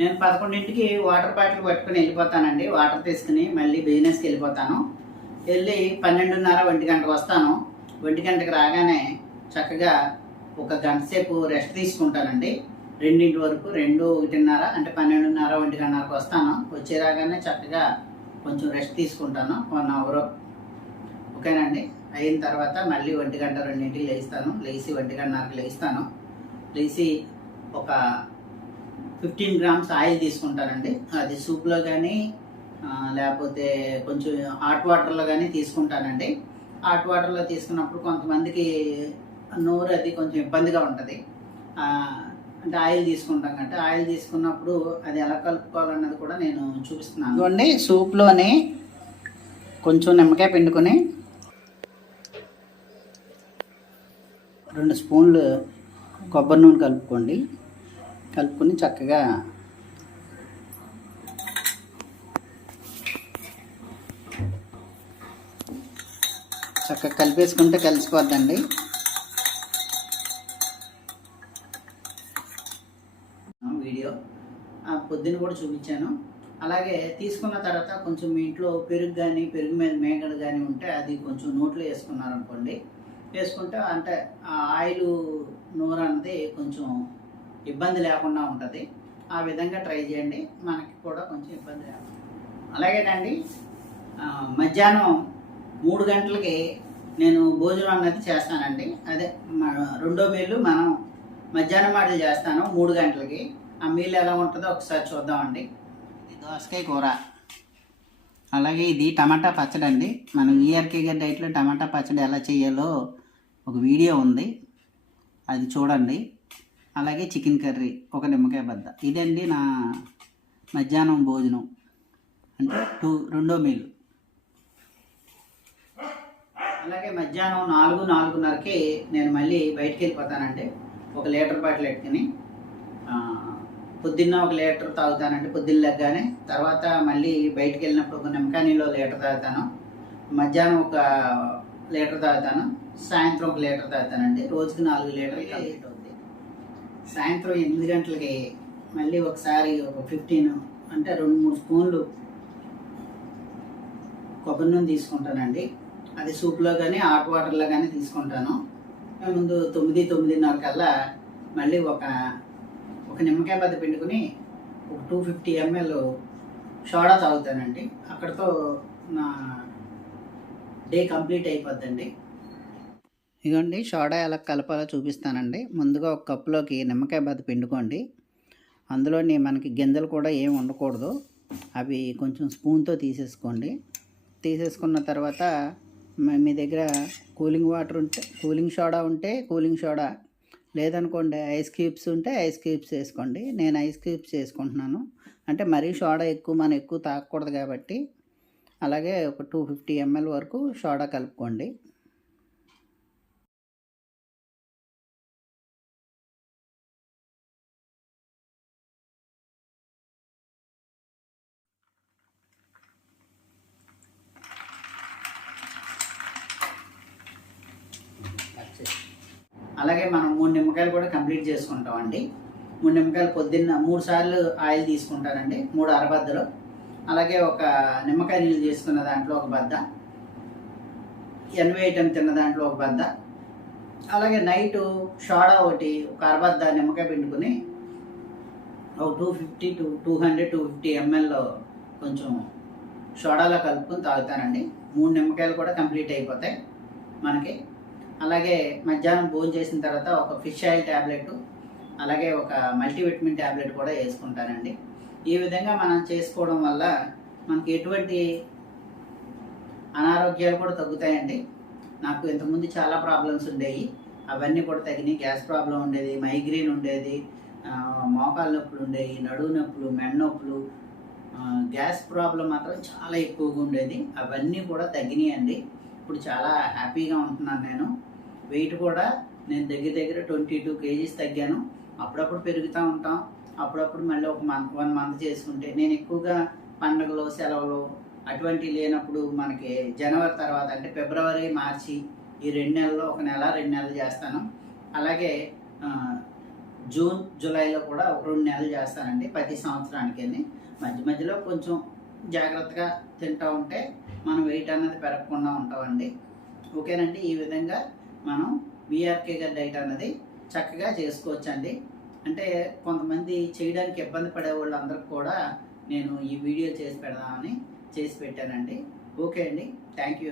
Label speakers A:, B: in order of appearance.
A: నేను పదకొండింటికి water bottle పట్టుకుని వెళ్ళిపోతానండి. వాటర్ తీసుకుని మళ్ళీ బిజినెస్కి వెళ్ళిపోతాను. వెళ్ళి పన్నెండున్నర ఒంటి గంటకు వస్తాను. ఒంటి గంటకి రాగానే చక్కగా ఒక గంట సేపు రెస్ట్ తీసుకుంటానండి. రెండింటి వరకు రెండు ఒకటిన్నర అంటే పన్నెండున్నర ఒంటి గంటకు వస్తాను. వచ్చి రాగానే చక్కగా కొంచెం రెస్ట్ తీసుకుంటాను. వన్ అవర్ ఓకేనండి అయిన తర్వాత మళ్ళీ ఒంటి గంట రెండింటికి లేస్తాను. లేచి ఒంటి గంటన్నరకు లేస్తాను. లేచి ఒక ఫిఫ్టీన్ గ్రామ్స్ ఆయిల్ తీసుకుంటారండి. అది సూప్లో కానీ లేకపోతే కొంచెం హాట్ వాటర్లో కానీ తీసుకుంటానండి. హాట్ వాటర్లో తీసుకున్నప్పుడు కొంతమందికి నోరు అది కొంచెం ఇబ్బందిగా ఉంటుంది. అంటే ఆయిల్ తీసుకుంటాం అంటే ఆయిల్ తీసుకున్నప్పుడు అది ఎలా కలుపుకోవాలన్నది కూడా నేను చూపిస్తున్నాను. ఇదిగోండి సూప్లోని కొంచెం నిమ్మకాయ పిండుకొని రెండు స్పూన్లు కొబ్బరి నూనె కలుపుకోండి. కలుపుకొని చక్కగా చక్కగా కలిపేసుకుంటే కలిసిపోద్దండి. వీడియో. ఆ, పొద్దున కూడా చూపించాను. అలాగే తీసుకున్న తర్వాత కొంచెం మీ ఇంట్లో పెరుగు కానీ పెరుగు మీద మేకలు కానీ ఉంటే అది కొంచెం నోట్లో వేసుకున్నారనుకోండి. వేసుకుంటే అంటే ఆ ఆయిల్ నూరు అన్నది కొంచెం ఇబ్బంది లేకుండా ఉంటుంది. ఆ విధంగా ట్రై చేయండి. మనకి కూడా కొంచెం ఇబ్బంది లేకుండా. అలాగేనండి మధ్యాహ్నం మూడు గంటలకి నేను భోజనం అన్నది చేస్తానండి. అదే రెండో మీలు మనం మధ్యాహ్నం మాటలు చేస్తాను మూడు గంటలకి. ఆ మీల్ ఎలా ఉంటుందో ఒకసారి చూద్దామండి. ఇది దోసకాయ కూర. అలాగే ఇది టమాటా పచ్చడి అండి. మనం ఈఆర్కే గారి డైట్లో టమాటా పచ్చడి ఎలా చేయాలో ఒక వీడియో ఉంది. అది చూడండి. అలాగే చికెన్ కర్రీ ఒక నిమ్మకాయ బద్ద. ఇదండి నా మధ్యాహ్నం భోజనం. అంటే టూ రెండో మీల్. అలాగే మధ్యాహ్నం నాలుగు నాలుగున్నరకి నేను మళ్ళీ బయటికి వెళ్ళిపోతానండి. ఒక లీటర్ బాటిల్ ఎట్టుకుని ఆ, పొద్దున్న ఒక లీటర్ తాగుతానండి పొద్దున్న లెగ్గానే తర్వాత మళ్ళీ బయటికి వెళ్ళినప్పుడు ఒక నిమ్మకాయ నీళ్ళు లీటర్ తాగుతాను. మధ్యాహ్నం ఒక లీటర్ తాగుతాను. సాయంత్రం ఒక లీటర్ తాగుతానండి. రోజుకి నాలుగు లీటర్లు సాయంత్రం ఎనిమిది గంటలకి మళ్ళీ ఒకసారి ఒక ఫిఫ్టీన్ అంటే రెండు మూడు స్పూన్లు కొబ్బరి నూనె తీసుకుంటానండి. అది సూప్లో కానీ హాట్ వాటర్లో కానీ తీసుకుంటాను. ముందు తొమ్మిది తొమ్మిదిన్నర కల్లా మళ్ళీ ఒక ఒక నిమ్మకాయ బద్ద పిండుకుని ఒక టూ ఫిఫ్టీ ఎంఎల్ సోడా తాగుతానండి. అక్కడితో నా డే కంప్లీట్ అయిపోద్దండి. ఇదిగోండి సోడా ఎలా కలపాలో చూపిస్తానండి. ముందుగా ఒక కప్పులోకి నిమ్మకాయ బద్ద పిండుకోండి. అందులోని మనకి గింజలు కూడా ఏమి ఉండకూడదు. అవి కొంచెం స్పూన్తో తీసేసుకోండి. తీసేసుకున్న తర్వాత మీ దగ్గర కూలింగ్ వాటర్ ఉంటే కూలింగ్ సోడా ఉంటే కూలింగ్ సోడా. లేదనుకోండి ఐస్ క్యూబ్స్ ఉంటే ఐస్ క్యూబ్స్ వేసుకోండి. నేను ఐస్ క్యూబ్స్ వేసుకుంటున్నాను. అంటే మరీ సోడా ఎక్కువ మనం ఎక్కువ తాగకూడదు కాబట్టి. అలాగే ఒక టూ ఫిఫ్టీ ఎంఎల్ వరకు సోడా కలుపుకోండి. అలాగే మనం మూడు నిమ్మకాయలు కూడా కంప్లీట్ చేసుకుంటామండి. మూడు నిమ్మకాయలు పొద్దున్న మూడు సార్లు ఆయిల్ తీసుకుంటానండి మూడు అరబద్దలు. అలాగే ఒక నిమ్మకాయ నీళ్ళు తీసుకున్న దాంట్లో ఒక బద్ద ఎనభై ఐటమ్ తిన్న దాంట్లో ఒక బద్ద. అలాగే నైట్ షోడా ఒకటి ఒక అరబద్ద నిమ్మకాయ పిండుకొని ఒక two fifty to two hundred two fifty ఎంఎల్లో కొంచెం షోడాలో కలుపుకొని తాగుతానండి. మూడు నిమ్మకాయలు కూడా కంప్లీట్ అయిపోతాయి మనకి. అలాగే మధ్యాహ్నం భోజనం చేసిన తర్వాత ఒక ఫిష్ ఆయిల్ ట్యాబ్లెట్ అలాగే ఒక మల్టీవిటమిన్ ట్యాబ్లెట్ కూడా వేసుకుంటానండి ఈ విధంగా మనం చేసుకోవడం వల్ల మనకి ఎటువంటి అనారోగ్యాలు కూడా తగ్గుతాయండి. నాకు ఇంతకుముందు చాలా ప్రాబ్లమ్స్ ఉండేవి. అవన్నీ కూడా తగినాయి గ్యాస్ ప్రాబ్లం ఉండేది మైగ్రేన్ ఉండేది మోకాళ్ళ నొప్పులు ఉండేవి నడువు నొప్పులు మెడ నొప్పులు గ్యాస్ ప్రాబ్లం మాత్రం చాలా ఎక్కువగా ఉండేది. అవన్నీ కూడా తగ్గినాయండి. ఇప్పుడు చాలా హ్యాపీగా ఉంటున్నాను నేను. వెయిట్ కూడా నేను దగ్గర దగ్గర ట్వంటీ టూ కేజీస్ తగ్గాను. అప్పుడప్పుడు పెరుగుతూ ఉంటాం. అప్పుడప్పుడు మళ్ళీ ఒక మంత్ వన్ మంత్ చేసుకుంటే నేను ఎక్కువగా పండుగలు సెలవులు అటువంటివి లేనప్పుడు మనకి జనవరి తర్వాత అంటే ఫిబ్రవరి మార్చి ఈ రెండు నెలల్లో ఒక నెల రెండు నెలలు చేస్తాను. అలాగే జూన్ జూలైలో కూడా ఒక రెండు నెలలు చేస్తానండి ప్రతి సంవత్సరానికి మధ్య మధ్యలో కొంచెం జాగ్రత్తగా తింటూ ఉంటే మనం వెయిట్ అన్నది పెరగకుండా ఉంటామండి. ఓకేనండి ఈ విధంగా మనం బీఆర్కే గారి డైట్ అన్నది చక్కగా చేసుకోవచ్చండి. అంటే కొంతమంది చేయడానికి ఇబ్బంది పడే వాళ్ళందరికి కూడా నేను ఈ వీడియో చేసి పెడదామని చేసి పెట్టానండి. ఓకే అండి. Thank you